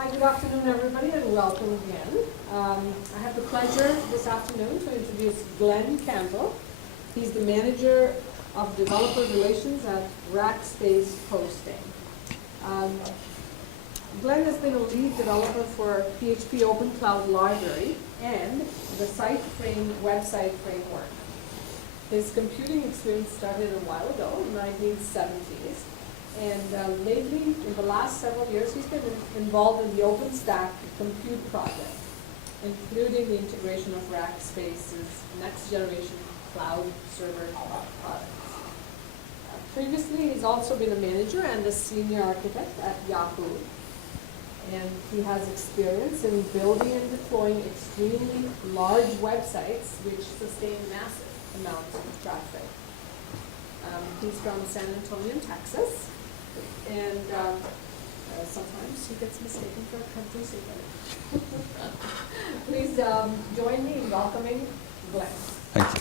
Hi, good afternoon, everybody, and welcome again. I have the pleasure this afternoon to introduce Glen Campbell. He's the Manager of Developer Relations at Rackspace Hosting. Glen has been a lead developer for PHP Open Cloud Library and the website framework. His computing experience started a while ago, in the 1970s. And lately, in the last several years, he's been involved in the OpenStack compute project, including the integration of Rackspace's next-generation cloud server products. Previously, he's also been a manager and a senior architect at Yahoo. And he has experience in building and deploying extremely large websites which sustain massive amounts of traffic. He's from San Antonio, Texas. And sometimes he gets mistaken for a country secret. Please join me in welcoming Glen. Thank you.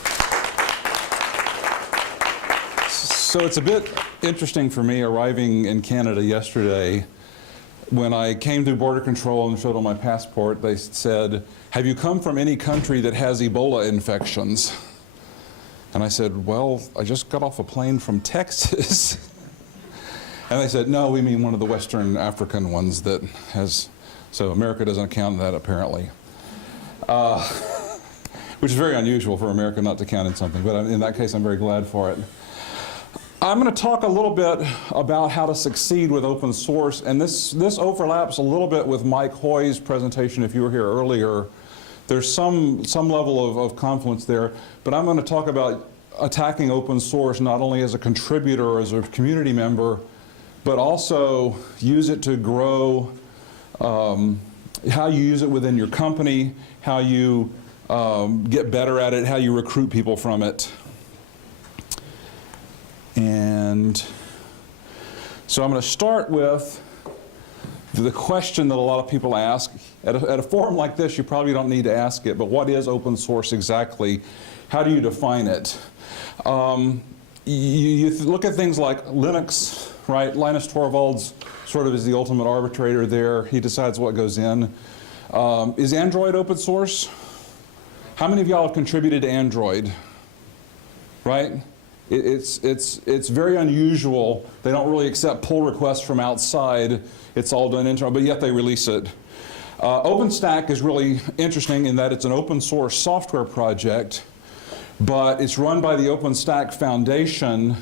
So it's a bit interesting for me arriving in Canada yesterday. When I came to border control and showed on my passport, they said, "Have you come from any country that has Ebola infections?" And I said, "Well, I just got off a plane from Texas." And they said, "No, we mean one of the Western African ones that has," so America doesn't count in that apparently. Which is very unusual for America not to count in something, but in that case I'm very glad for it. I'm going to talk a little bit about how to succeed with open source, and this overlaps a little bit with Mike Hoy's presentation if you were here earlier. There's some level of confluence there, but I'm going to talk about attacking open source not only as a contributor or as a community member, but also use it to grow, how you use it within your company, how you get better at it, how you recruit people from it. And so I'm going to start with the question that a lot of people ask. At a forum like this, you probably don't need to ask it, but what is open source exactly? How do you define it? You look at things like Linux, right? Linus Torvalds sort of is the ultimate arbitrator there. He decides what goes in. Is Android open source? How many of y'all have contributed to Android? Right? It's very unusual. They don't really accept pull requests from outside. It's all done internally, but yet they release it. OpenStack is really interesting in that it's an open source software project, but it's run by the OpenStack Foundation,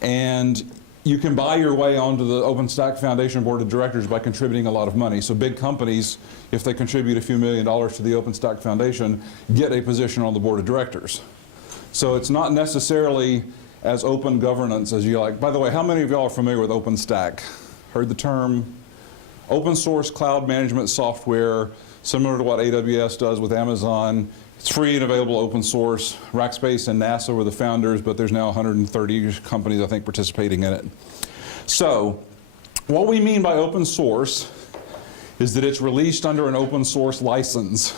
and you can buy your way onto the OpenStack Foundation Board of Directors by contributing a lot of money. So big companies, if they contribute a few $1 million to the OpenStack Foundation, get a position on the Board of Directors. So it's not necessarily as open governance as you like. By the way, how many of y'all are familiar with OpenStack? Heard the term? Open source cloud management software, similar to what AWS does with Amazon. It's free and available open source. Rackspace and NASA were the founders, but there's now 130 companies, I think, participating in it. So what we mean by open source is that it's released under an open source license.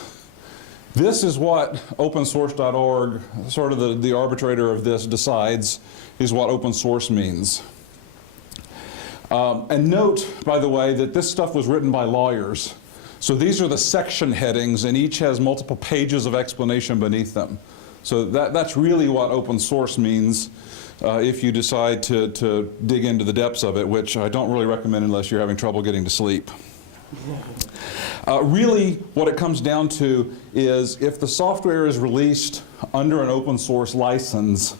This is what opensource.org, sort of the arbitrator of this, decides is what open source means. And note, by the way, that this stuff was written by lawyers. So these are the section headings, and each has multiple pages of explanation beneath them. So that's really what open source means if you decide to dig into the depths of it, which I don't really recommend unless you're having trouble getting to sleep. Really, what it comes down to is if the software is released under an open source license,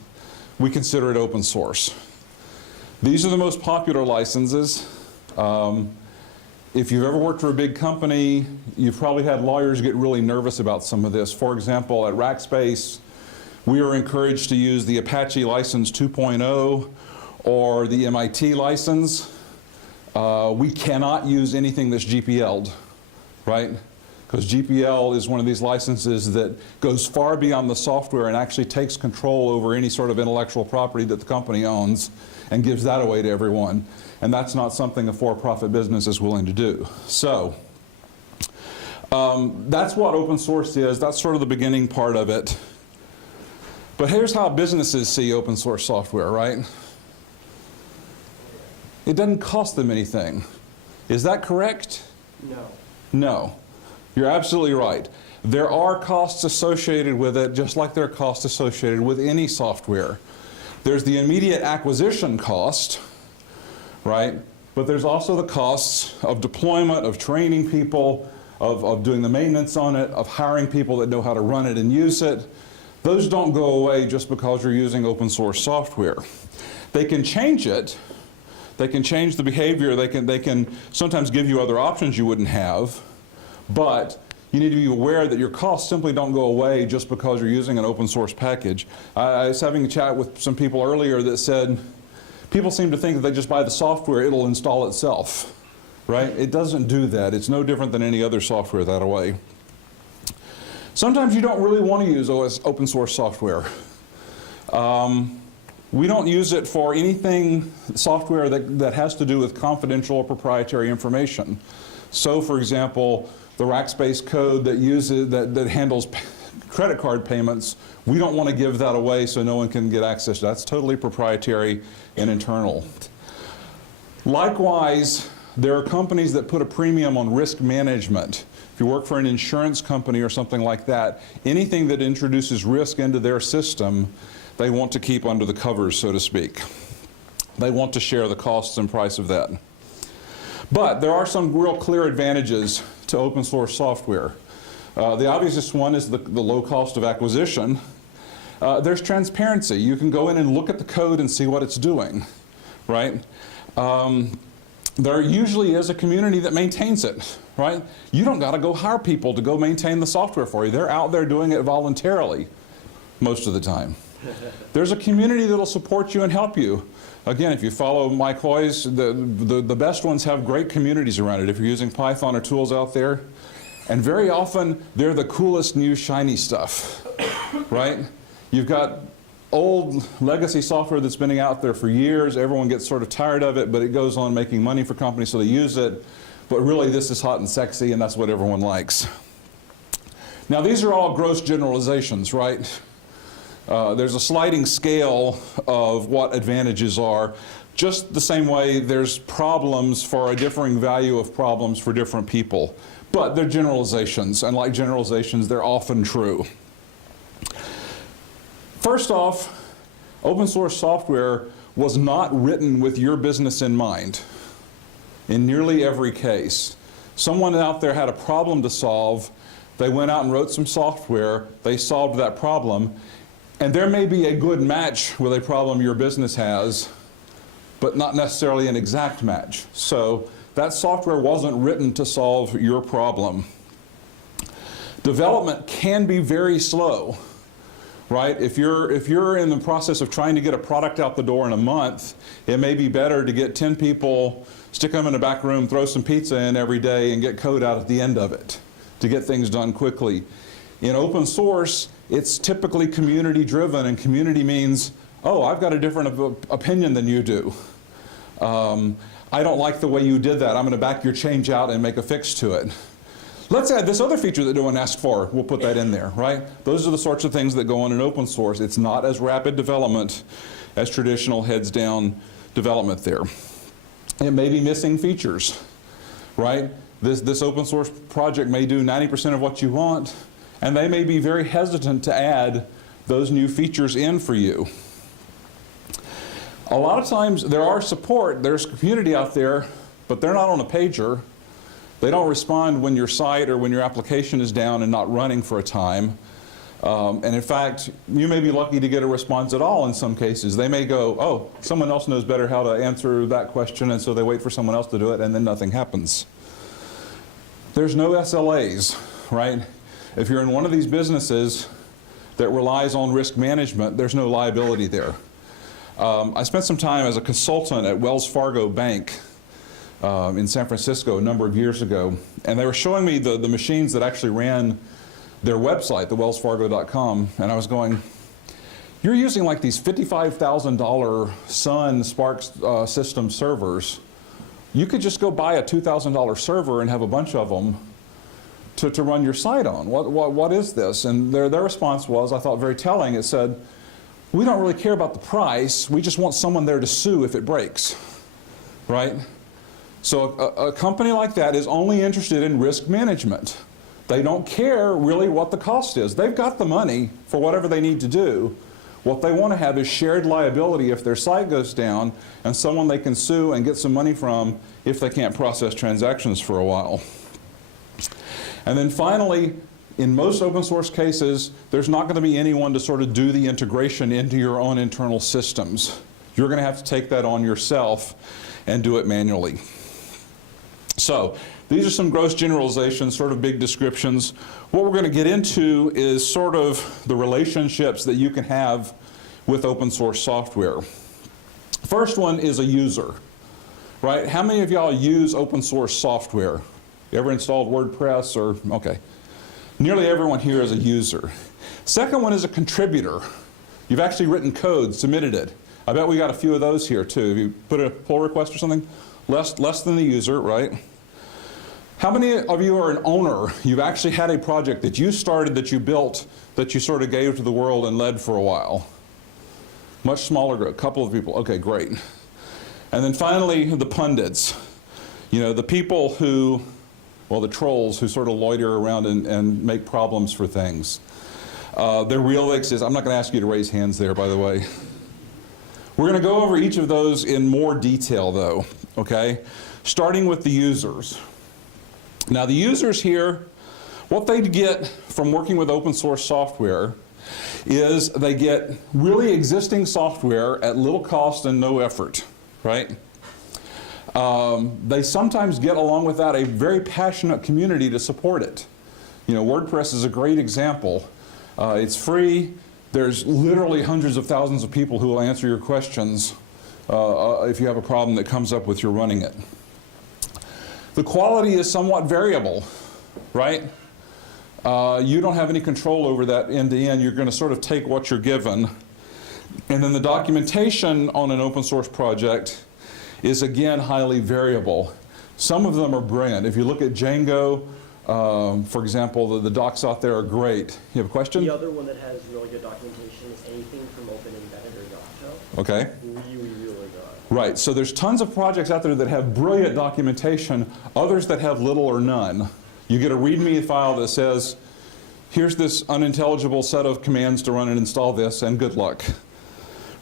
we consider it open source. These are the most popular licenses. If you've ever worked for a big company, you've probably had lawyers get really nervous about some of this. For example, at Rackspace, we are encouraged to use the Apache License 2.0 or the MIT license. We cannot use anything that's GPL'd, right? Because GPL is one of these licenses that goes far beyond the software and actually takes control over any sort of intellectual property that the company owns and gives that away to everyone. And that's not something a for-profit business is willing to do. So that's what open source is. That's sort of the beginning part of it. But here's how businesses see open source software, right? It doesn't cost them anything. Is that correct? No. No. You're absolutely right. There are costs associated with it, just like there are costs associated with any software. There's the immediate acquisition cost, right? But there's also the costs of deployment, of training people, of doing the maintenance on it, of hiring people that know how to run it and use it. Those don't go away just because you're using open source software. They can change it. They can change the behavior. They can sometimes give you other options you wouldn't have. But you need to be aware that your costs simply don't go away just because you're using an open source package. I was having a chat with some people earlier that said, people seem to think that they just buy the software, it'll install itself, right? It doesn't do that. It's no different than any other software that way. Sometimes you don't really want to use open source software. We don't use it for anything, software that has to do with confidential or proprietary information. So, for example, the Rackspace code that handles credit card payments, we don't want to give that away so no one can get access to that. That's totally proprietary and internal. Likewise, there are companies that put a premium on risk management. If you work for an insurance company or something like that, anything that introduces risk into their system, they want to keep under the covers, so to speak. They want to share the costs and price of that. But there are some real clear advantages to open source software. The obvious one is the low cost of acquisition. There's transparency. You can go in and look at the code and see what it's doing, right? There usually is a community that maintains it, right? You don't got to go hire people to go maintain the software for you. They're out there doing it voluntarily most of the time. There's a community that'll support you and help you. Again, if you follow Mike Hoy's, the best ones have great communities around it if you're using Python or tools out there. And very often, they're the coolest new shiny stuff, right? You've got old legacy software that's been out there for years. Everyone gets sort of tired of it, but it goes on making money for companies, so they use it. But really, this is hot and sexy, and that's what everyone likes. Now, these are all gross generalizations, right? There's a sliding scale of what advantages are. Just the same way there's problems for a differing value of problems for different people. But they're generalizations, and like generalizations, they're often true. First off, open source software was not written with your business in mind in nearly every case. Someone out there had a problem to solve. They went out and wrote some software. They solved that problem. And there may be a good match with a problem your business has, but not necessarily an exact match. So that software wasn't written to solve your problem. Development can be very slow, right? If you're in the process of trying to get a product out the door in a month, it may be better to get 10 people, stick them in a back room, throw some pizza in every day, and get code out at the end of it to get things done quickly. In open source, it's typically community driven, and community means, oh, I've got a different opinion than you do. I don't like the way you did that. I'm going to back your change out and make a fix to it. Let's add this other feature that no one asked for. We'll put that in there, right? Those are the sorts of things that go on in open source. It's not as rapid development as traditional heads-down development there. It may be missing features, right? This open source project may do 90% of what you want, and they may be very hesitant to add those new features in for you. A lot of times there's community out there, but they're not on a pager. They don't respond when your site or when your application is down and not running for a time. And in fact, you may be lucky to get a response at all in some cases. They may go, oh, someone else knows better how to answer that question, and so they wait for someone else to do it, and then nothing happens. There's no SLAs, right? If you're in one of these businesses that relies on risk management, there's no liability there. I spent some time as a consultant at Wells Fargo Bank in San Francisco a number of years ago, and they were showing me the machines that actually ran their website, the wellsfargo.com, and I was going, you're using like these $55,000 Sun Spark system servers. You could just go buy a $2,000 server and have a bunch of them to run your site on. What is this? And their response was, I thought very telling, it said, we don't really care about the price, we just want someone there to sue if it breaks, right? So a company like that is only interested in risk management. They don't care really what the cost is. They've got the money for whatever they need to do. What they want to have is shared liability if their site goes down, and someone they can sue and get some money from if they can't process transactions for a while. And then finally, in most open source cases, there's not going to be anyone to sort of do the integration into your own internal systems. You're going to have to take that on yourself and do it manually. So these are some gross generalizations, sort of big descriptions. What we're going to get into is sort of the relationships that you can have with open source software. First one is a user, right? How many of y'all use open source software? You ever installed WordPress or, okay. Nearly everyone here is a user. Second one is a contributor. You've actually written code, submitted it. I bet we got a few of those here too. Have you put a pull request or something? Less than the user, right? How many of you are an owner? You've actually had a project that you started, that you built, that you sort of gave to the world and led for a while. Much smaller group, a couple of people. Okay, great. And then finally, the pundits. You know, the people who, well, the trolls who sort of loiter around and make problems for things. Their real existence. I'm not going to ask you to raise hands there, by the way. We're going to go over each of those in more detail, though, okay? Starting with the users. Now, the users here, what they get from working with open source software is they get really existing software at little cost and no effort, right? They sometimes get along with that a very passionate community to support it. You know, WordPress is a great example. It's free. There's literally hundreds of thousands of people who will answer your questions if you have a problem that comes up with your running it. The quality is somewhat variable, right? You don't have any control over that end to end. You're going to sort of take what you're given. And then the documentation on an open source project is, again, highly variable. Some of them are brilliant. If you look at Django, for example, the docs out there are great. You have a question? The other one that has really good documentation is anything from Open Embedded or Yocto. Okay. Really good. Right, so there's tons of projects out there that have brilliant documentation, others that have little or none. You get a README file that says, here's this unintelligible set of commands to run and install this, and good luck,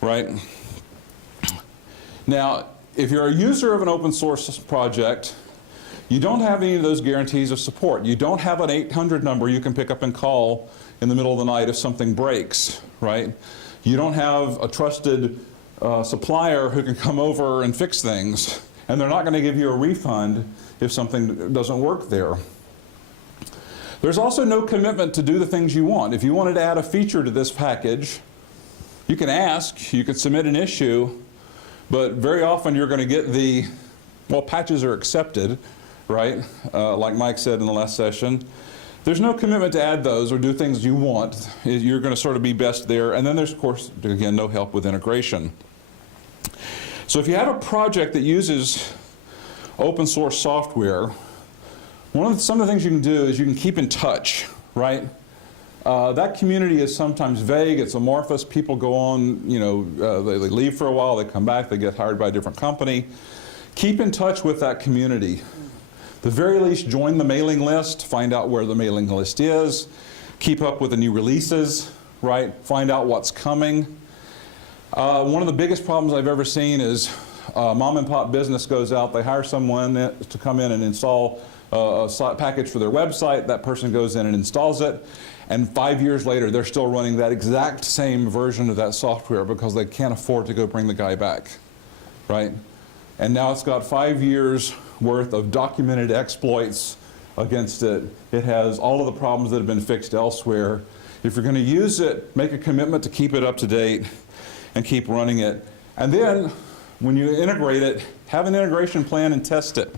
right? Now, if you're a user of an open source project, you don't have any of those guarantees of support. You don't have an 800 number you can pick up and call in the middle of the night if something breaks, right? You don't have a trusted supplier who can come over and fix things, and they're not going to give you a refund if something doesn't work there. There's also no commitment to do the things you want. If you wanted to add a feature to this package, you can ask, you can submit an issue, but very often you're going to get the, well, patches are accepted, right? Like Mike said in the last session. There's no commitment to add those or do things you want. You're going to sort of be best there. And then there's, of course, again, no help with integration. So if you have a project that uses open source software, some of the things you can do is you can keep in touch, right? That community is sometimes vague, it's amorphous. People go on, you know, they leave for a while, they come back, they get hired by a different company. Keep in touch with that community. The very least, join the mailing list, find out where the mailing list is, keep up with the new releases, right? Find out what's coming. One of the biggest problems I've ever seen is mom and pop business goes out, they hire someone to come in and install a package for their website. That person goes in and installs it, and 5 years later they're still running that exact same version of that software because they can't afford to go bring the guy back, right? And now it's got 5 years worth of documented exploits against it. It has all of the problems that have been fixed elsewhere. If you're going to use it, make a commitment to keep it up to date and keep running it. And then, when you integrate it, have an integration plan and test it.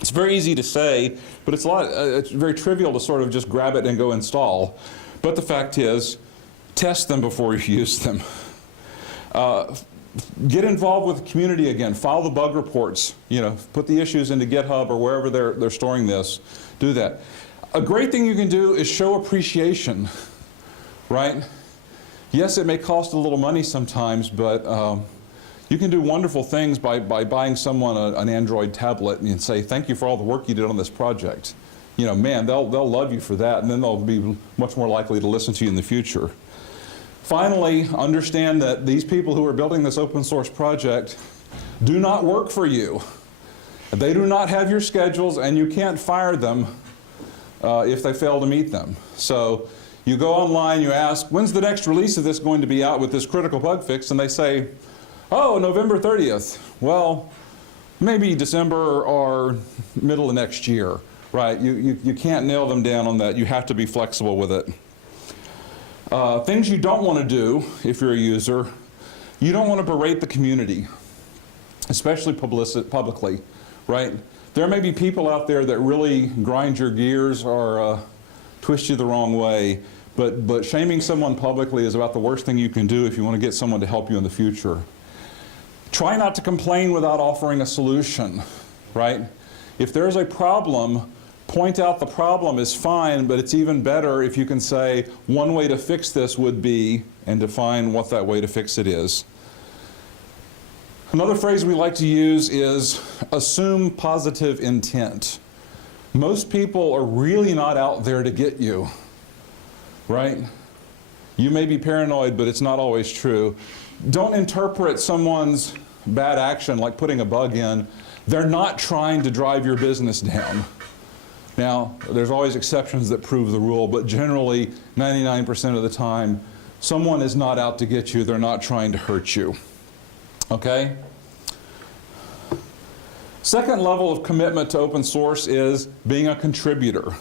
It's very easy to say, but it's very trivial to sort of just grab it and go install. But the fact is, test them before you use them. Get involved with the community again. File the bug reports. You know, put the issues into GitHub or wherever they're storing this. Do that. A great thing you can do is show appreciation, right? Yes, it may cost a little money sometimes, but You can do wonderful things by buying someone an Android tablet and say, thank you for all the work you did on this project. You know, man, they'll love you for that, and then they'll be much more likely to listen to you in the future. Finally, understand that these people who are building this open source project do not work for you. They do not have your schedules, and you can't fire them if they fail to meet them. So you go online, you ask, when's the next release of this going to be out with this critical bug fix? And they say, oh, November 30th. Well, maybe December or middle of next year, right? You can't nail them down on that. You have to be flexible with it. Things you don't want to do if you're a user, you don't want to berate the community, especially publicly, right? There may be people out there that really grind your gears or twist you the wrong way, but shaming someone publicly is about the worst thing you can do if you want to get someone to help you in the future. Try not to complain without offering a solution, right? If there's a problem, point out the problem is fine, but it's even better if you can say, one way to fix this would be, and define what that way to fix it is. Another phrase we like to use is assume positive intent. Most people are really not out there to get you, right? You may be paranoid, but it's not always true. Don't interpret someone's bad action like putting a bug in. They're not trying to drive your business down. Now, there's always exceptions that prove the rule, but generally, 99% of the time, someone is not out to get you. They're not trying to hurt you. Okay? Second level of commitment to open source is being a contributor.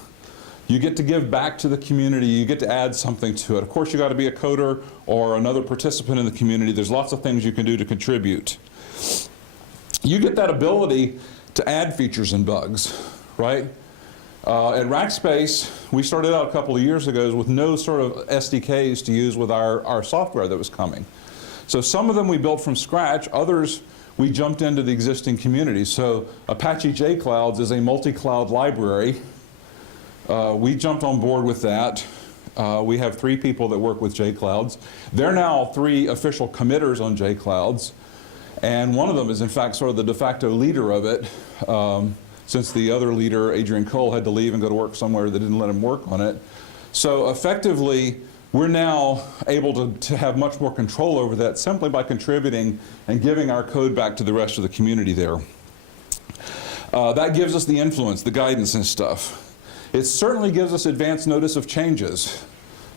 You get to give back to the community. You get to add something to it. Of course, you got to be a coder or another participant in the community. There's lots of things you can do to contribute. You get that ability to add features and bugs, right? At Rackspace, we started out a couple of years ago with no sort of SDKs to use with our software that was coming. So some of them we built from scratch, others we jumped into the existing community. So Apache JClouds is a multi-cloud library. We jumped on board with that. We have 3 people that work with JClouds. They're now 3 official committers on JClouds, and one of them is in fact sort of the de facto leader of it, since the other leader, Adrian Cole, had to leave and go to work somewhere that didn't let him work on it. So effectively, we're now able to have much more control over that simply by contributing and giving our code back to the rest of the community there. That gives us the influence, the guidance and stuff. It certainly gives us advance notice of changes.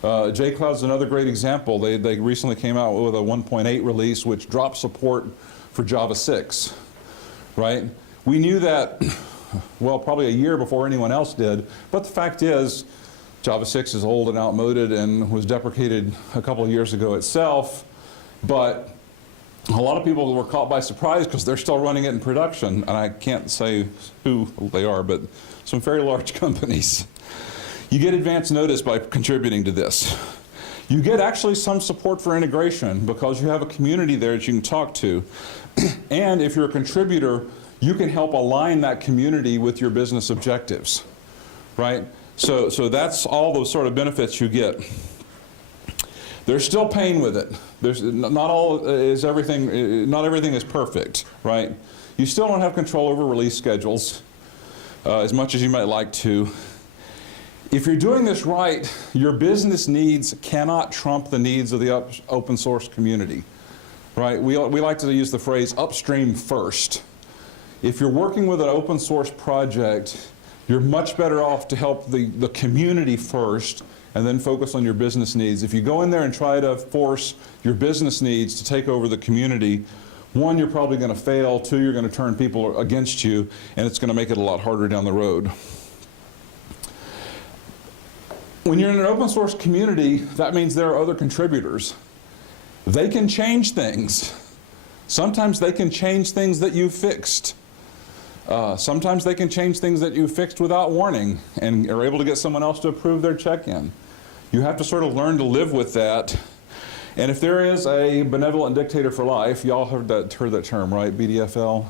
JCloud is another great example. They recently came out with a 1.8 release which dropped support for Java 6, right? We knew that, well, probably a year before anyone else did, but the fact is, Java 6 is old and outmoded and was deprecated a couple of years ago itself, but a lot of people were caught by surprise because they're still running it in production, and I can't say who they are, but some very large companies. You get advance notice by contributing to this. You get actually some support for integration because you have a community there that you can talk to, and if you're a contributor, you can help align that community with your business objectives, right? So that's all those sort of benefits you get. There's still pain with it. Not everything is perfect, right? You still don't have control over release schedules as much as you might like to. If you're doing this right, your business needs cannot trump the needs of the open source community, right? We like to use the phrase upstream first. If you're working with an open source project, you're much better off to help the community first and then focus on your business needs. If you go in there and try to force your business needs to take over the community, 1, you're probably going to fail, 2, you're going to turn people against you, and it's going to make it a lot harder down the road. When you're in an open source community, that means there are other contributors. They can change things. Sometimes they can change things that you fixed. Sometimes they can change things that you fixed without warning and are able to get someone else to approve their check-in. You have to sort of learn to live with that. And if there is a benevolent dictator for life, y'all heard that term, right? BDFL?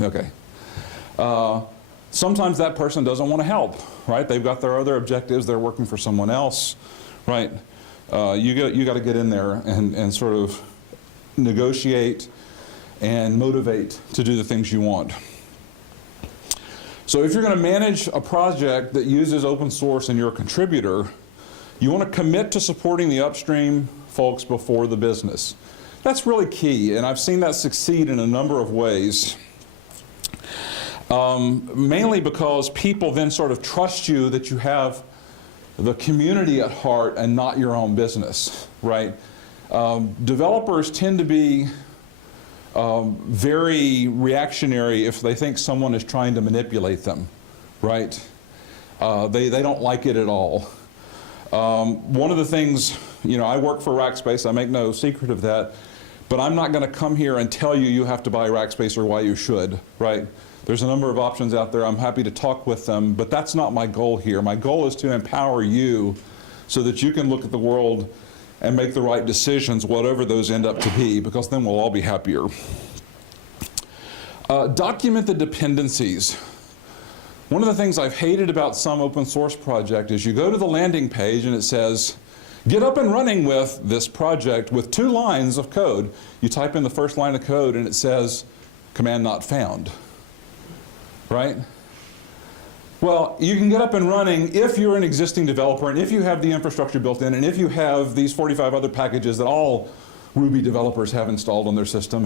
Okay. Sometimes that person doesn't want to help, right? They've got their other objectives, they're working for someone else, right? You got to get in there and sort of negotiate, and motivate to do the things you want. So if you're going to manage a project that uses open source and you're a contributor, you want to commit to supporting the upstream folks before the business. That's really key, and I've seen that succeed in a number of ways. Mainly because people then sort of trust you that you have the community at heart and not your own business, right? Developers tend to be very reactionary if they think someone is trying to manipulate them, right? They don't like it at all. One of the things, you know, I work for Rackspace, I make no secret of that, but I'm not going to come here and tell you you have to buy Rackspace or why you should, right? There's a number of options out there. I'm happy to talk with them, but that's not my goal here. My goal is to empower you so that you can look at the world and make the right decisions, whatever those end up to be, because then we'll all be happier. Document the dependencies. One of the things I've hated about some open source project is you go to the landing page and it says, get up and running with this project with 2 lines of code. You type in the first line of code and it says, command not found. Right? Well, you can get up and running if you're an existing developer and if you have the infrastructure built in and if you have these 45 other packages that all Ruby developers have installed on their system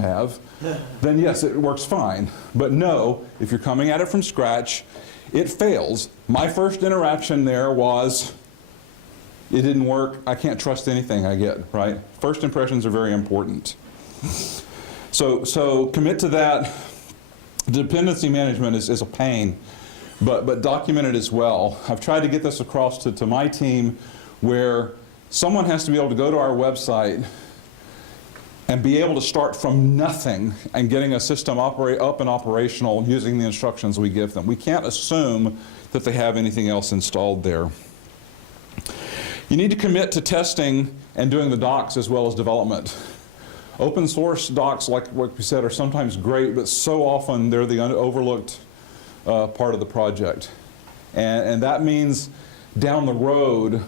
then yes, it works fine. But no, if you're coming at it from scratch, it fails. My first interaction there was, it didn't work, I can't trust anything I get, right? First impressions are very important. So commit to that. Dependency management is a pain, but document it as well. I've tried to get this across to my team where someone has to be able to go to our website and be able to start from nothing and getting a system up and operational using the instructions we give them. We can't assume that they have anything else installed there. You need to commit to testing and doing the docs as well as development. Open source docs, like what we said, are sometimes great, but so often they're the overlooked part of the project. And that means down the road,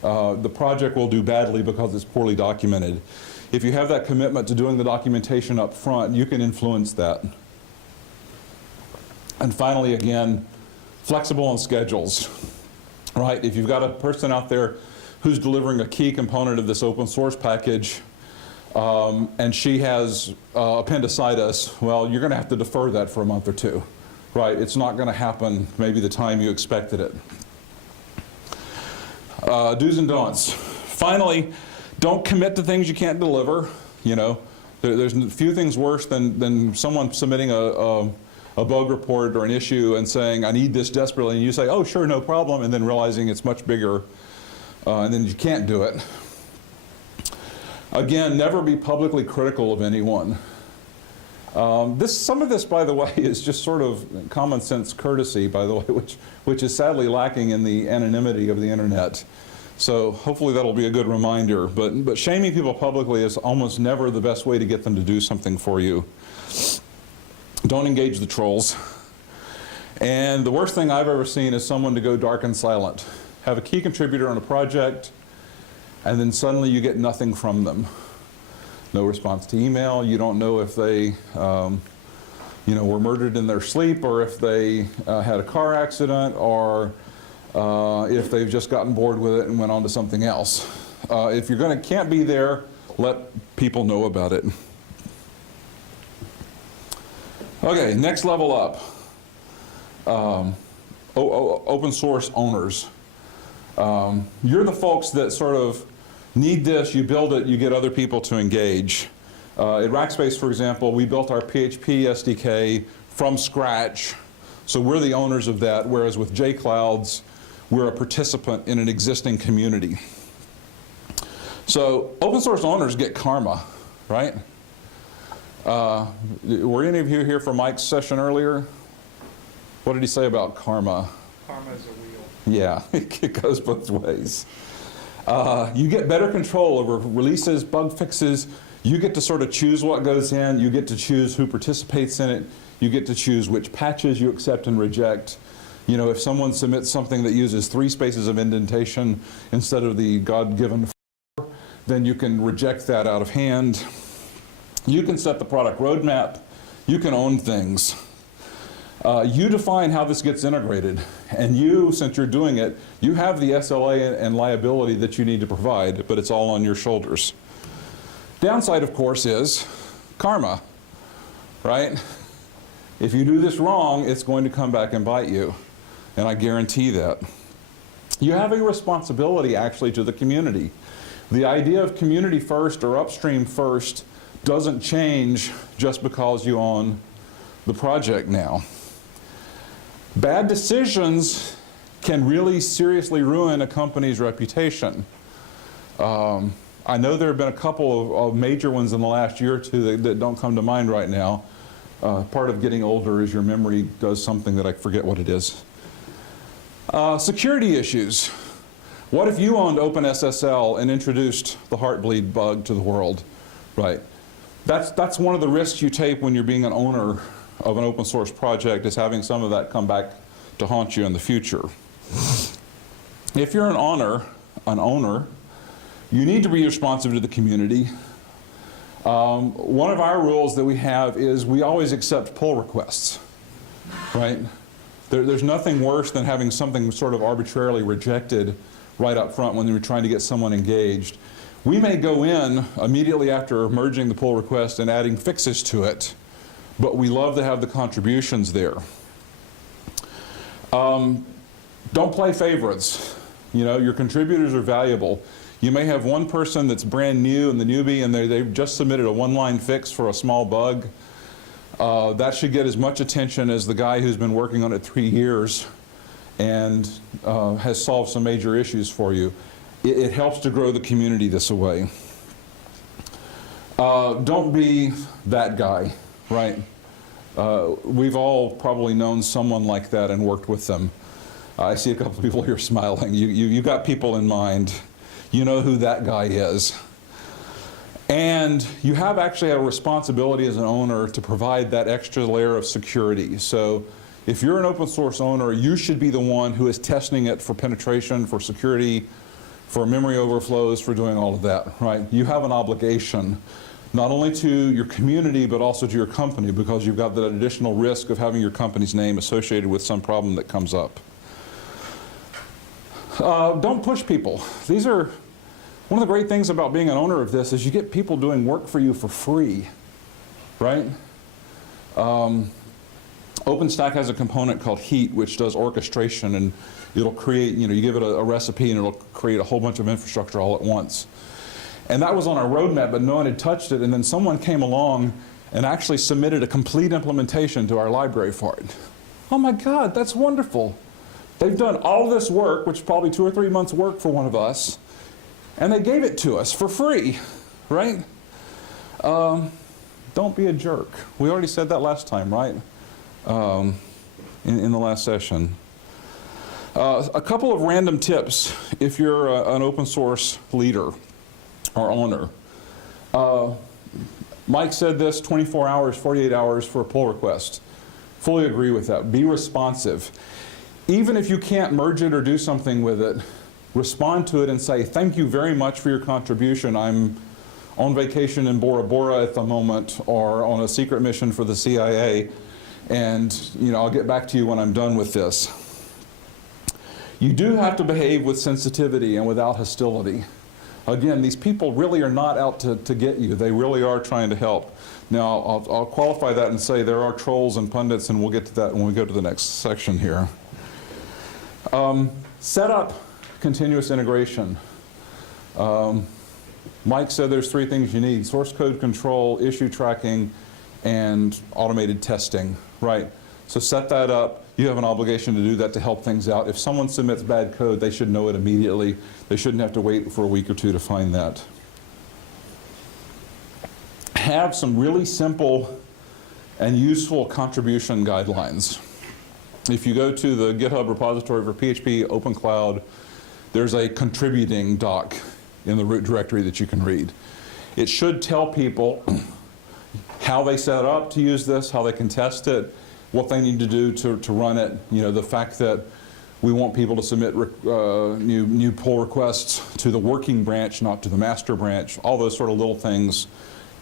the project will do badly because it's poorly documented. If you have that commitment to doing the documentation up front, you can influence that. And finally, again, flexible on schedules, right? If you've got a person out there who's delivering a key component of this open source package, and she has appendicitis, well, you're going to have to defer that for a month or 2, right? It's not going to happen maybe the time you expected it. Do's and don'ts. Finally, don't commit to things you can't deliver. You know, there's few things worse than someone submitting a bug report or an issue and saying, I need this desperately, and you say, oh, sure, no problem, and then realizing it's much bigger, and then you can't do it. Again, never be publicly critical of anyone. Some of this, by the way, is just sort of common sense courtesy, by the way, which is sadly lacking in the anonymity of the internet. So hopefully that'll be a good reminder. But shaming people publicly is almost never the best way to get them to do something for you. Don't engage the trolls. And the worst thing I've ever seen is someone to go dark and silent. Have a key contributor on a project, and then suddenly you get nothing from them. No response to email. You don't know if they were murdered in their sleep, or if they had a car accident, or if they've just gotten bored with it and went on to something else. If you're can't be there, let people know about it. Okay, next level up. Open source owners. You're the folks that sort of need this, you build it, you get other people to engage. At Rackspace, for example, we built our PHP SDK from scratch, so we're the owners of that, whereas with JClouds, we're a participant in an existing community. So open source owners get karma, right? Were any of you here for Mike's session earlier? What did he say about karma? Karma is a wheel. Yeah, it goes both ways. You get better control over releases, bug fixes. You get to sort of choose what goes in. You get to choose who participates in it. You get to choose which patches you accept and reject. You know, if someone submits something that uses 3 spaces of indentation instead of the God-given 4, then you can reject that out of hand. You can set the product roadmap. You can own things. You define how this gets integrated. And you, since you're doing it, you have the SLA and liability that you need to provide, but it's all on your shoulders. Downside, of course, is karma, right? If you do this wrong, it's going to come back and bite you, and I guarantee that. You have a responsibility, actually, to the community. The idea of community first or upstream first doesn't change just because you own the project now. Bad decisions can really seriously ruin a company's reputation. I know there have been a couple of major ones in the last year or two that don't come to mind right now. Part of getting older is your memory does something that I forget what it is. Security issues. What if you owned OpenSSL and introduced the Heartbleed bug to the world, right? That's one of the risks you take when you're being an owner of an open source project, is having some of that come back to haunt you in the future. If you're an owner, you need to be responsive to the community. One of our rules that we have is we always accept pull requests, right? There's nothing worse than having something sort of arbitrarily rejected right up front when you're trying to get someone engaged. We may go in immediately after merging the pull request and adding fixes to it, but we love to have the contributions there. Don't play favorites. You know, your contributors are valuable. You may have one person that's brand new and the newbie, and they've just submitted a one-line fix for a small bug. That should get as much attention as the guy who's been working on it 3 years and has solved some major issues for you. It helps to grow the community this way. Don't be that guy, right? We've all probably known someone like that and worked with them. I see a couple of people here smiling. You got people in mind. You know who that guy is. And you have actually a responsibility as an owner to provide that extra layer of security. So if you're an open source owner, you should be the one who is testing it for penetration, for security, for memory overflows, for doing all of that, right? You have an obligation not only to your community, but also to your company, because you've got that additional risk of having your company's name associated with some problem that comes up. Don't push people. These are, one of the great things about being an owner of this is you get people doing work for you for free, right? OpenStack has a component called Heat, which does orchestration, and it'll create, you give it a recipe and it'll create a whole bunch of infrastructure all at once. And that was on our roadmap, but no one had touched it, and then someone came along and actually submitted a complete implementation to our library for it. Oh my God, that's wonderful. They've done all this work, which is probably 2 or 3 months work for one of us, and they gave it to us for free, right? Don't be a jerk. We already said that last time, right? In the last session. A couple of random tips if you're an open source leader or owner. Mike said this, 24 hours, 48 hours for a pull request. Fully agree with that. Be responsive. Even if you can't merge it or do something with it, respond to it and say, thank you very much for your contribution. I'm on vacation in Bora Bora at the moment, or on a secret mission for the CIA, and I'll get back to you when I'm done with this. You do have to behave with sensitivity and without hostility. Again, these people really are not out to get you. They really are trying to help. Now, I'll qualify that and say there are trolls and pundits, and we'll get to that when we go to the next section here. Set up continuous integration. Mike said there's 3 things you need: source code control, issue tracking, and automated testing, right? So set that up. You have an obligation to do that to help things out. If someone submits bad code, they should know it immediately. They shouldn't have to wait for a week or 2 to find that. Have some really simple and useful contribution guidelines. If you go to the GitHub repository for PHP Open Cloud, there's a contributing doc in the root directory that you can read. It should tell people how they set up to use this, how they can test it, what they need to do to run it. The fact that we want people to submit new pull requests to the working branch, not to the master branch. All those sort of little things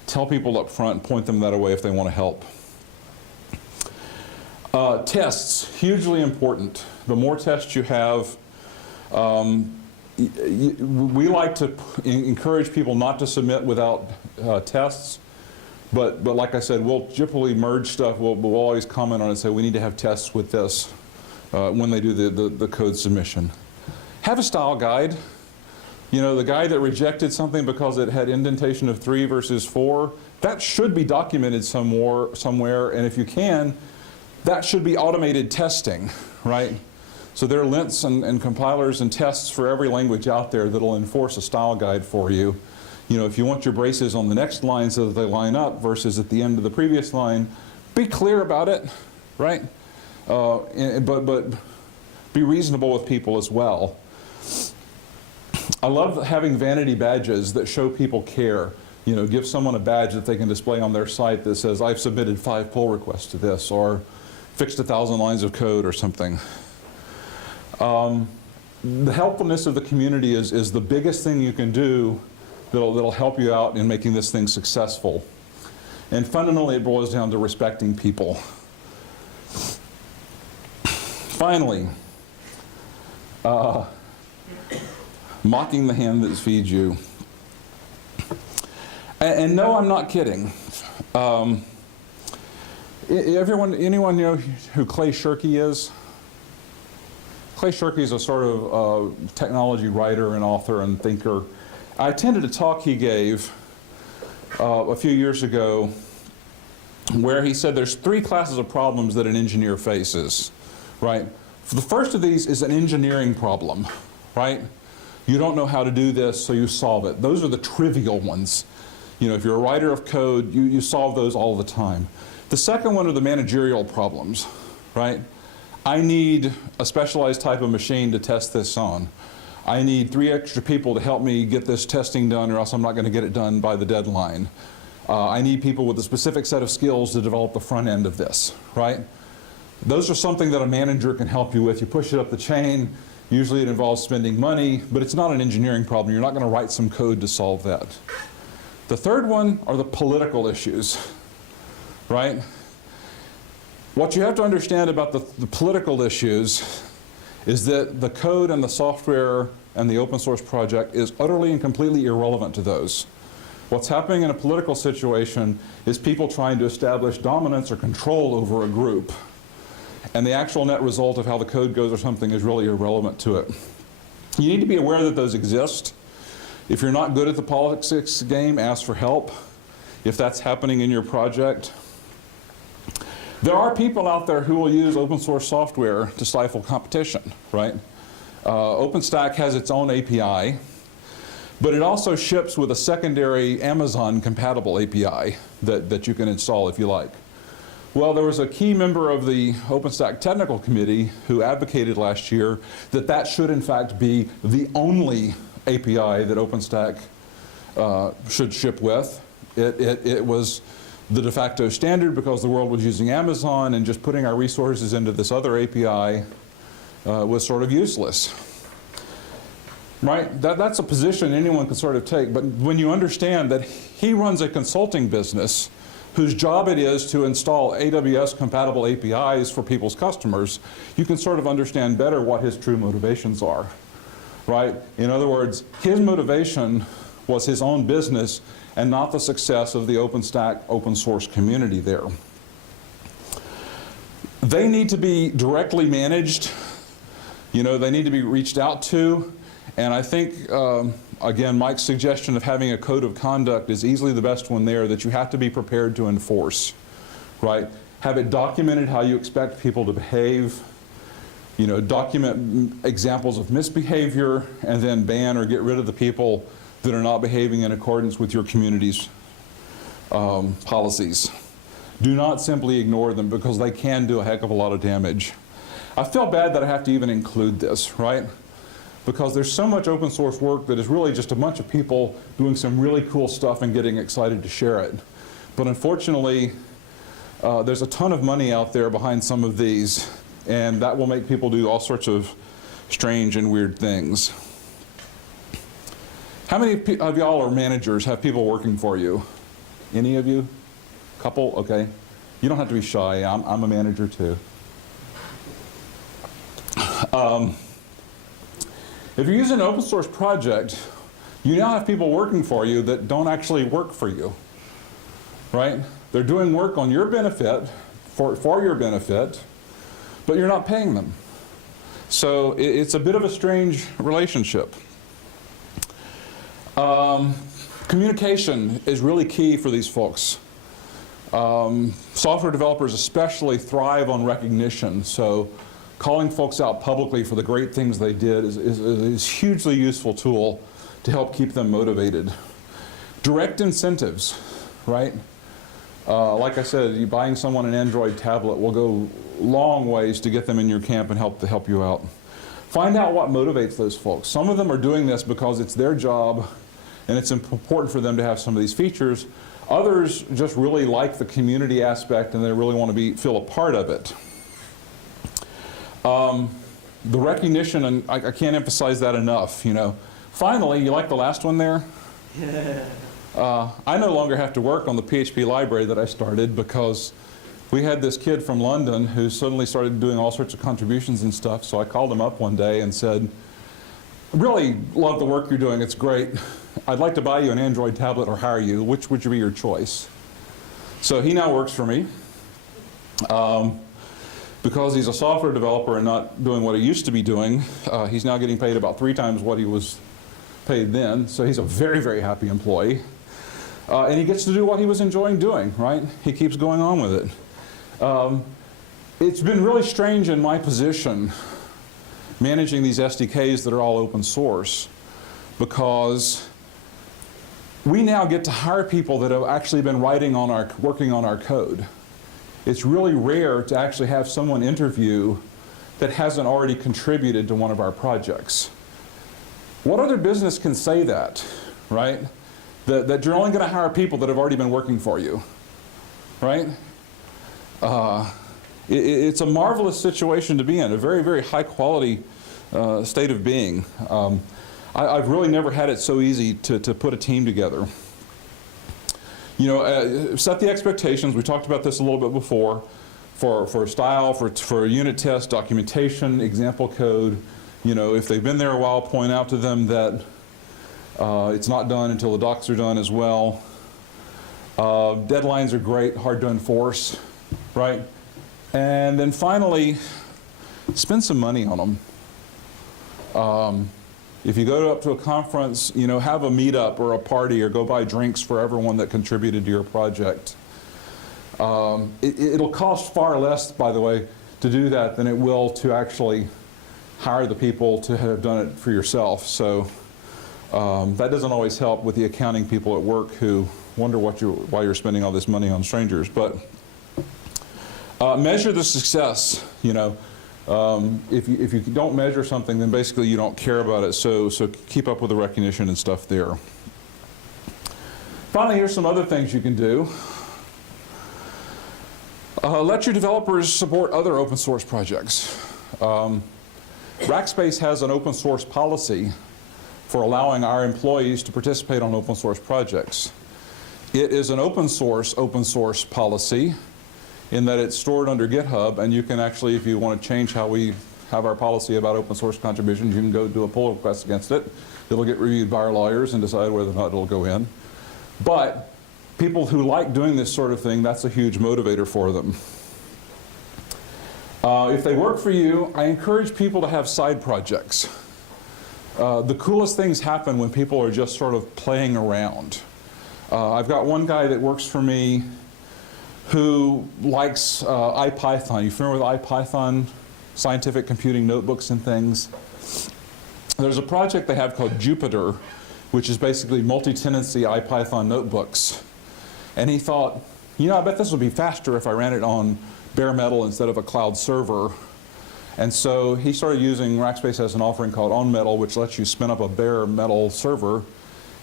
Tell people up front, point them that way if they want to help. Tests, hugely important. The more tests you have, we like to encourage people not to submit without tests, but like I said, we'll typically merge stuff. We'll always comment on it and say we need to have tests with this when they do the code submission. Have a style guide. You know, the guy that rejected something because it had indentation of 3 versus 4, that should be documented somewhere, and if you can, that should be automated testing, right? So there are lints and compilers and tests for every language out there that'll enforce a style guide for you. You know, if you want your braces on the next line so that they line up versus at the end of the previous line, be clear about it, right? But be reasonable with people as well. I love having vanity badges that show people care. You know, give someone a badge that they can display on their site that says, I've submitted 5 pull requests to this, or fixed 1,000 lines of code or something. The helpfulness of the community is the biggest thing you can do that'll help you out in making this thing successful. And fundamentally, it boils down to respecting people. Finally, mocking the hand that feeds you. And no, I'm not kidding. Anyone know who Clay Shirky is? Clay Shirky is a sort of technology writer and author and thinker. I attended a talk he gave a few years ago where he said there's 3 classes of problems that an engineer faces, right? The first of these is an engineering problem, right? You don't know how to do this, so you solve it. Those are the trivial ones. You know, if you're a writer of code, you solve those all the time. The second one are the managerial problems, right? I need a specialized type of machine to test this on. I need 3 extra people to help me get this testing done, or else I'm not going to get it done by the deadline. I need people with a specific set of skills to develop the front end of this, right? Those are something that a manager can help you with. You push it up the chain. Usually it involves spending money, but it's not an engineering problem. You're not going to write some code to solve that. The third one are the political issues, right? What you have to understand about the political issues is that the code and the software and the open source project is utterly and completely irrelevant to those. What's happening in a political situation is people trying to establish dominance or control over a group. And the actual net result of how the code goes or something is really irrelevant to it. You need to be aware that those exist. If you're not good at the politics game, ask for help if that's happening in your project. There are people out there who will use open source software to stifle competition, right? OpenStack has its own API, but it also ships with a secondary Amazon compatible API that you can install if you like. Well, there was a key member of the OpenStack technical committee who advocated last year that that should in fact be the only API that OpenStack should ship with. It was the de facto standard because the world was using Amazon, and just putting our resources into this other API was sort of useless. Right? That's a position anyone can sort of take, but when you understand that he runs a consulting business whose job it is to install AWS compatible APIs for people's customers, you can sort of understand better what his true motivations are. Right? In other words, his motivation was his own business and not the success of the OpenStack open source community there. They need to be directly managed. You know, they need to be reached out to. And I think, again, Mike's suggestion of having a code of conduct is easily the best one there that you have to be prepared to enforce, right? Have it documented how you expect people to behave. You know, document examples of misbehavior, and then ban or get rid of the people that are not behaving in accordance with your community's policies. Do not simply ignore them because they can do a heck of a lot of damage. I feel bad that I have to even include this, right? Because there's so much open source work that is really just a bunch of people doing some really cool stuff and getting excited to share it. But unfortunately, there's a ton of money out there behind some of these, and that will make people do all sorts of strange and weird things. How many of y'all are managers, have people working for you? Any of you? Couple? Okay. You don't have to be shy. I'm a manager too. If you're using an open source project, you now have people working for you that don't actually work for you, right? They're doing work on your benefit, for your benefit, but you're not paying them. So it's a bit of a strange relationship. Communication is really key for these folks. Software developers especially thrive on recognition, so calling folks out publicly for the great things they did is a hugely useful tool to help keep them motivated. Direct incentives, right? Like I said, you buying someone an Android tablet will go long ways to get them in your camp and help you out. Find out what motivates those folks. Some of them are doing this because it's their job and it's important for them to have some of these features. Others just really like the community aspect and they really want to feel a part of it. The recognition, and I can't emphasize that enough, you know. Finally, you like the last one there? I no longer have to work on the PHP library that I started because we had this kid from London who suddenly started doing all sorts of contributions and stuff, so I called him up one day and said, I really love the work you're doing, it's great. I'd like to buy you an Android tablet or hire you. Which would be your choice? So he now works for me. Because he's a software developer and not doing what he used to be doing, he's now getting paid about 3 times what he was paid then. So he's a very, very happy employee. And he gets to do what he was enjoying doing, right? He keeps going on with it. It's been really strange in my position managing these SDKs that are all open source, because we now get to hire people that have actually been working on our code. It's really rare to actually have someone interview that hasn't already contributed to one of our projects. What other business can say that, right? That you're only going to hire people that have already been working for you, right? It's a marvelous situation to be in, a very, very high quality state of being. I've really never had it so easy to put a team together. You know, set the expectations. We talked about this a little bit before. For style, for unit test, documentation, example code. You know, if they've been there a while, point out to them that it's not done until the docs are done as well. Deadlines are great, hard to enforce, right? And then finally, spend some money on them. If you go up to a conference, you know, have a meetup or a party or go buy drinks for everyone that contributed to your project. It'll cost far less, by the way, to do that than it will to actually hire the people to have done it for yourself. So that doesn't always help with the accounting people at work who wonder why you're spending all this money on strangers. But measure the success, you know. If you don't measure something, then basically you don't care about it, so keep up with the recognition and stuff there. Finally, here's some other things you can do. Let your developers support other open source projects. Rackspace has an open source policy for allowing our employees to participate on open source projects. It is an open source policy, in that it's stored under GitHub, and you can actually, if you want to change how we have our policy about open source contributions, you can go do a pull request against it. It'll get reviewed by our lawyers and decide whether or not it'll go in. But people who like doing this sort of thing, that's a huge motivator for them. If they work for you, I encourage people to have side projects. The coolest things happen when people are just sort of playing around. I've got one guy that works for me who likes IPython. You familiar with IPython? Scientific computing notebooks and things. There's a project they have called Jupyter, which is basically multi-tenancy IPython notebooks. And he thought, you know, I bet this would be faster if I ran it on bare metal instead of a cloud server. And so he started using Rackspace as an offering called OnMetal, which lets you spin up a bare metal server.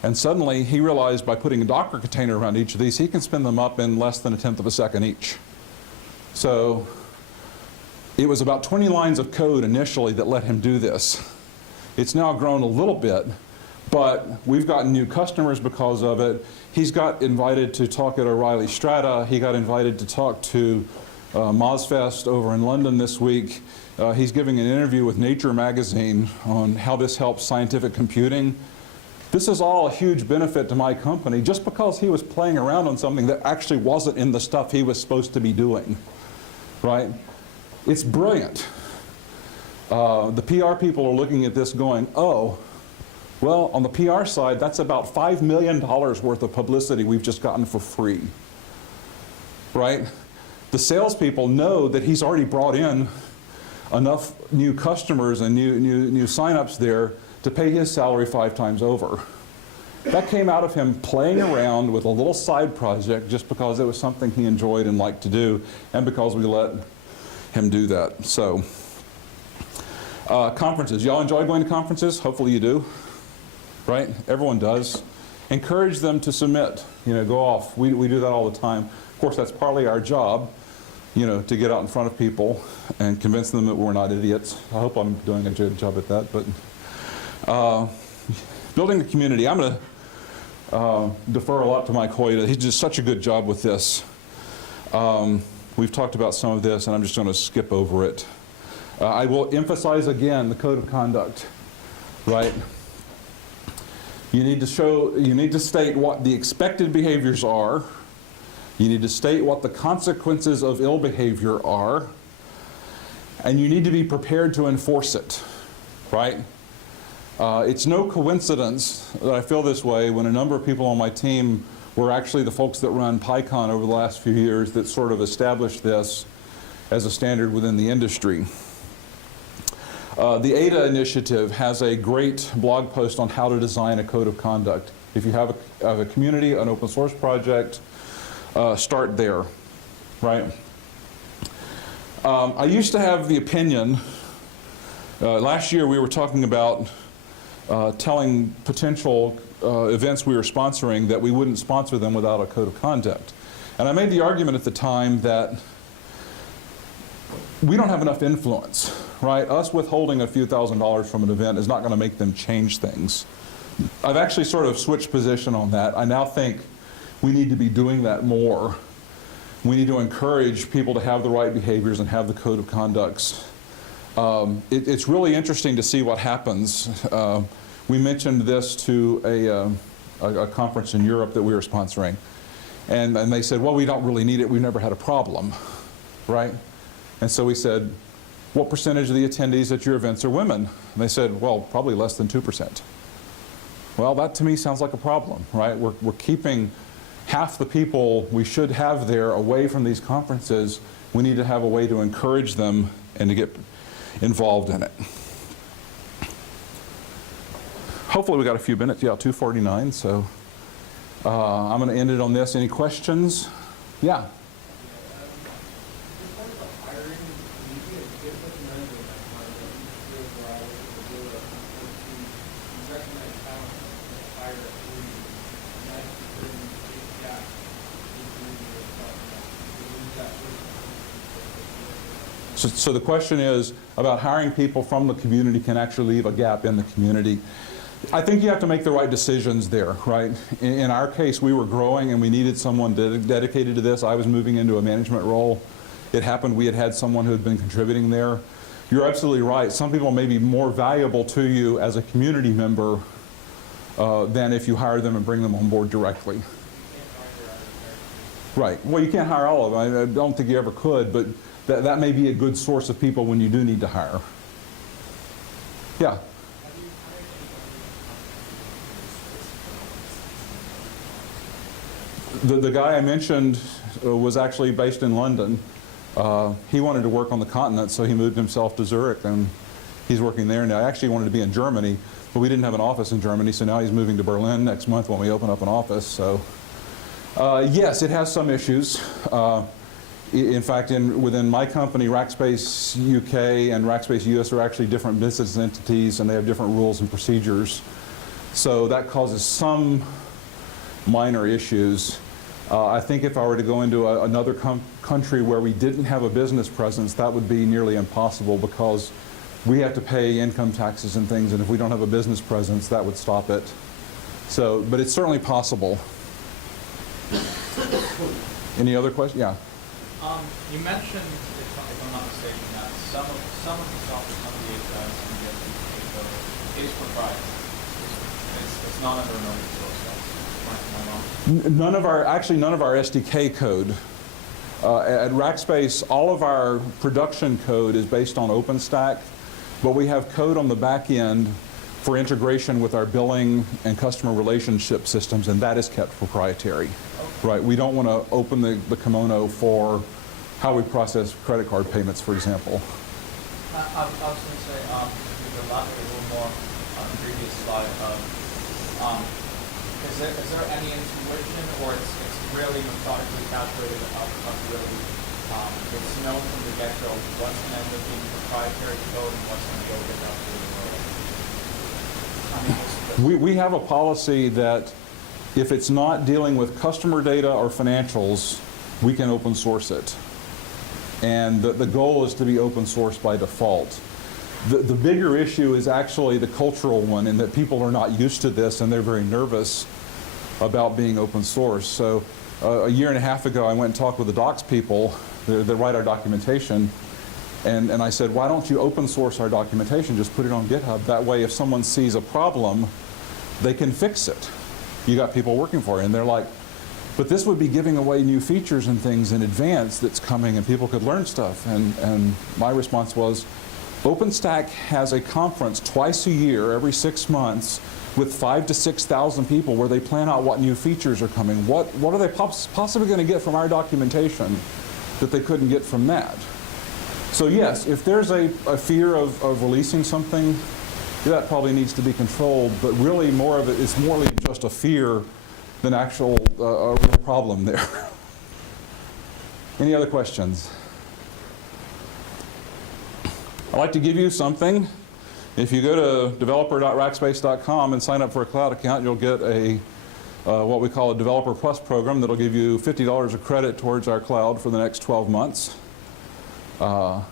And suddenly he realized by putting a Docker container around each of these, he can spin them up in less than 1/10 of a second each. So it was about 20 lines of code initially that let him do this. It's now grown a little bit, but we've gotten new customers because of it. He's got invited to talk at O'Reilly Strata. He got invited to talk to MozFest over in London this week. He's giving an interview with Nature magazine on how this helps scientific computing. This is all a huge benefit to my company just because he was playing around on something that actually wasn't in the stuff he was supposed to be doing, right? It's brilliant. The PR people are looking at this going, oh, well, on the PR side, that's about $5 million worth of publicity we've just gotten for free, right? The salespeople know that he's already brought in enough new customers and new signups there to pay his salary 5 times over. That came out of him playing around with a little side project just because it was something he enjoyed and liked to do, and because we let him do that. So, conferences. Y'all enjoy going to conferences? Hopefully you do, right? Everyone does. Encourage them to submit, go off. We do that all the time. Of course, that's partly our job, to get out in front of people and convince them that we're not idiots. I hope I'm doing a good job at that, but building the community. I'm going to defer a lot to Mike Hoyt. He did such a good job with this. We've talked about some of this, and I'm just going to skip over it. I will emphasize again the code of conduct, right? You need to state what the expected behaviors are. You need to state what the consequences of ill behavior are. And you need to be prepared to enforce it, right? It's no coincidence that I feel this way when a number of people on my team were actually the folks that run PyCon over the last few years that sort of established this as a standard within the industry. The ADA initiative has a great blog post on how to design a code of conduct. If you have a community, an open source project, start there, right? I used to have the opinion, last year we were talking about telling potential events we were sponsoring that we wouldn't sponsor them without a code of conduct. And I made the argument at the time that we don't have enough influence, right? Us withholding a few $1,000s from an event is not going to make them change things. I've actually sort of switched position on that. I now think we need to be doing that more. We need to encourage people to have the right behaviors and have the code of conducts. It's really interesting to see what happens. We mentioned this to a conference in Europe that we were sponsoring. And they said, well, we don't really need it. We've never had a problem, right? And so we said, what percentage of the attendees at your events are women? And they said, well, probably less than 2%. Well, that to me sounds like a problem, right? We're keeping half the people we should have there away from these conferences. We need to have a way to encourage them and to get involved in it. Hopefully we got a few minutes. Yeah, 2:49, so I'm going to end it on this. Any questions? Yeah. So the question is about hiring people from the community can actually leave a gap in the community. I think you have to make the right decisions there, right? In our case, we were growing and we needed someone dedicated to this. I was moving into a management role. It happened we had someone who had been contributing there. You're absolutely right. Some people may be more valuable to you as a community member than if you hire them and bring them on board directly. Right. Well, you can't hire all of them. I don't think you ever could, but that may be a good source of people when you do need to hire. Yeah. The guy I mentioned was actually based in London. He wanted to work on the continent, so he moved himself to Zurich, and he's working there now. I actually wanted to be in Germany, but we didn't have an office in Germany, so now he's moving to Berlin next month when we open up an office. So, yes, it has some issues. In fact, within my company, Rackspace UK and Rackspace US are actually different business entities, and they have different rules and procedures. So that causes some minor issues. I think if I were to go into another country where we didn't have a business presence, that would be nearly impossible because we have to pay income taxes and things, and if we don't have a business presence, that would stop it. So, but it's certainly possible. Any other questions? Yeah. You mentioned, if I'm not mistaken, that some of the software, some of the APIs and the SDK code is proprietary. It's not under an open source license. Am I wrong? Actually none of our SDK code. At Rackspace, all of our production code is based on OpenStack, but we have code on the back end for integration with our billing and customer relationship systems, and that is kept proprietary. Okay. Right? We don't want to open the kimono for how we process credit card payments, for example. I was going to say, if you could elaborate a little more on the previous slide. Is there any intuition, or it's really methodically calculated up really? It's known from the get-go what's going to end up being proprietary code and what's going to go get out to the world. We have a policy that if it's not dealing with customer data or financials, we can open source it. And the goal is to be open source by default. The bigger issue is actually the cultural one, in that people are not used to this and they're very nervous about being open source. So a year and a half ago, I went and talked with the docs people that write our documentation, and I said, why don't you open source our documentation? Just put it on GitHub. That way, if someone sees a problem, they can fix it. You got people working for you. And they're like, but this would be giving away new features and things in advance that's coming, and people could learn stuff. And my response was, OpenStack has a conference twice a year, every 6 months, with 5,000 to 6,000 people, where they plan out what new features are coming. What are they possibly going to get from our documentation that they couldn't get from that? So yes, if there's a fear of releasing something, that probably needs to be controlled, but really more of it is more than just a fear than actual a real problem there. Any other questions? I'd like to give you something. If you go to developer.rackspace.com and sign up for a cloud account, you'll get a what we call a Developer Plus program that'll give you $50 of credit towards our cloud for the next 12 months. All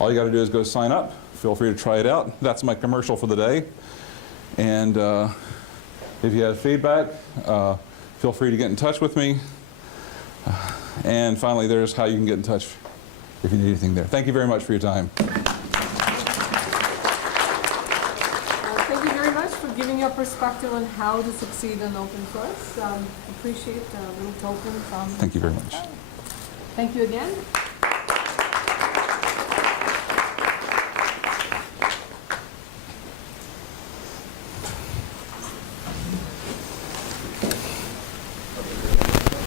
you got to do is go sign up. Feel free to try it out. That's my commercial for the day. And if you have feedback, feel free to get in touch with me. And finally, there's how you can get in touch if you need anything there. Thank you very much for your time. Thank you very much for giving your perspective on how to succeed in open source. Appreciate the little token from... Thank you very much. Thank you again.